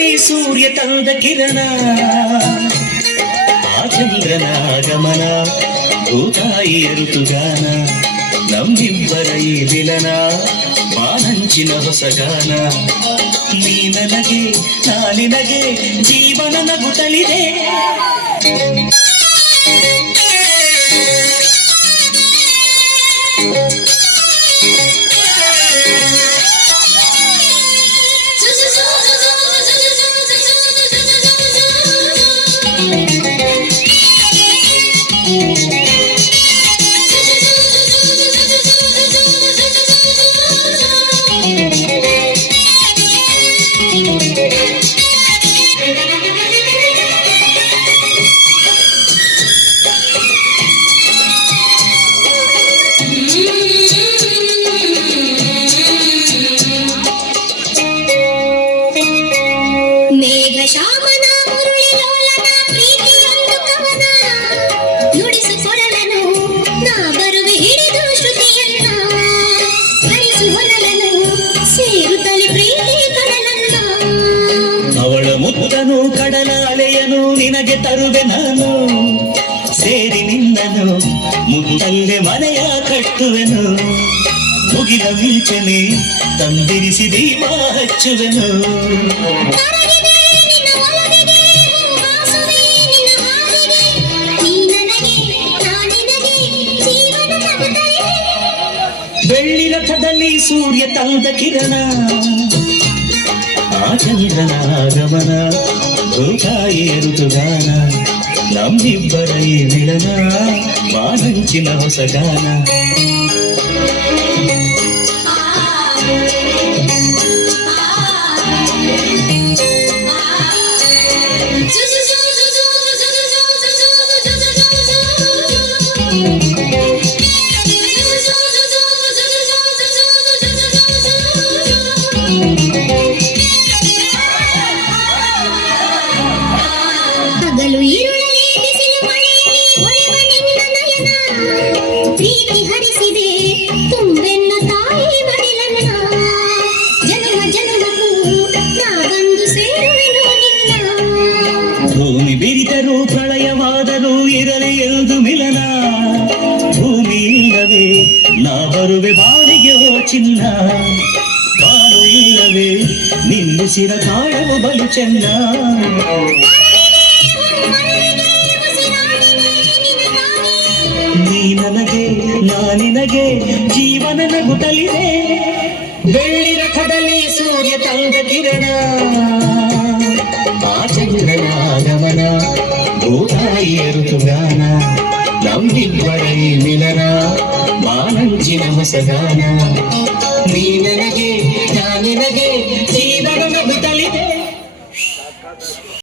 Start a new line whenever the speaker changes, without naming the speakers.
ಕಡಲಿ ಸೂರ್ಯ ತಂದ ಕಿರಣ ಆ ಚಂದ್ರನ ಆಗಮನ ಭೂತಾಯಿಯ ಋತುಗಾನ ನಮ್ಮಿಬ್ಬರ ಈ ವಿಲನ ಬಾನಂಚಿನ ಹೊಸಗಾನ ನೀ ನನಗೆ ನಾನಿನಗೆ ಜೀವನ ನಗುತ್ತಲಿದೆ ಮುತ್ತನು ಕಡಲ ಅಲೆಯನು ನಿನಗೆ ತರುವೆ ನಾನು. ಸೇರಿ ನಿನ್ನನು ಮುಂದಲ್ಲೆ ಮನೆಯ ಕಟ್ಟುವೆನು. ಮುಗಿದ ವೀಚನೆ ತಂದಿರಿಸಿ ದೀಪ ಹಚ್ಚುವೆನು. ಬೆಳ್ಳಿ ರಥದಲ್ಲಿ ಸೂರ್ಯ ತಂದ ಕಿರಣ. ಆ ಚಂದ್ರನ ಆಗಮನ ಭೂತಾಯಿ ಋತುಗಾನ ನಮ್ಮಿಬ್ಬರ ಈ ವಿಲನ ಬಾನಂಚಿನ ಹೊಸಗಾನ ನಿಲ್ಲಿಸಿದ ಕಾಣವು ಬಲು ಚೆನ್ನ. ನೀ ನನಗೆ ನಾನಿನಗೆ ಜೀವನ ನಗುತ್ತಲಿದೆ. ಬೆಳ್ಳಿ ರಥದಲ್ಲಿ ಸೂರ್ಯ ತಂದ ಕಿರಣ. ಆ ಚಂದ್ರನ ಆಗಮನ ಭೂತಾಯಿಯ ಋತುಗಾನ ನಮ್ಮಿಬ್ಬರ ಈ ಮಿಲನ, ಮಾನಂಜಿನ ಹೊಸಗಾನ. ನೀ ನನಗೆ